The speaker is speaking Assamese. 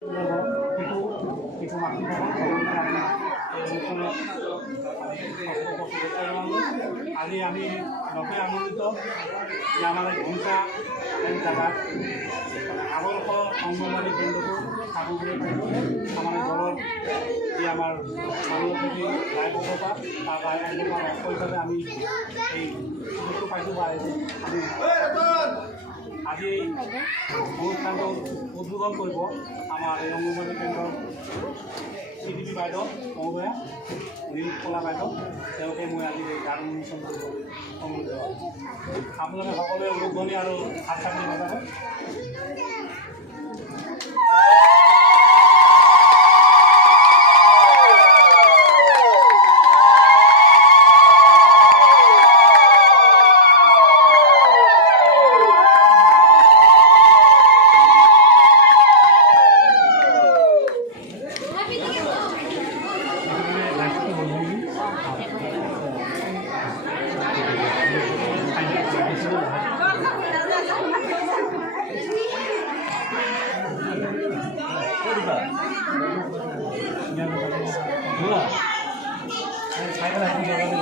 কিছু মানুষ আজি আমি নথৈ আনন্দিত যে আমাদের ঘণ্টা জায়গাত আদর্শ অঙ্গনবাড়ি কেন্দ্রটো স্থাপন আমাদের দলের যে আমার মাননীয় দায়বদ্ধতা তার দায়বদ্ধতার অংশ হিসাবে আমি এই সুযোগটো পাইছোঁ বা আজি এই অনুষ্ঠানটো উদ্বোধন কৰিব আমাৰ এই অঙ্গনবাড়ি কেন্দ্ৰৰ CDP বাইদেউ মহোদয়া নীলকলা বাইদেউ তেওঁলোকে মই আজি গান অনুষ্ঠান কৰিবলৈ অনুৰোধ আপোনালোকে সকলোৱে উদ্বোধনী আৰু হাত চাপৰি বজাব। Saya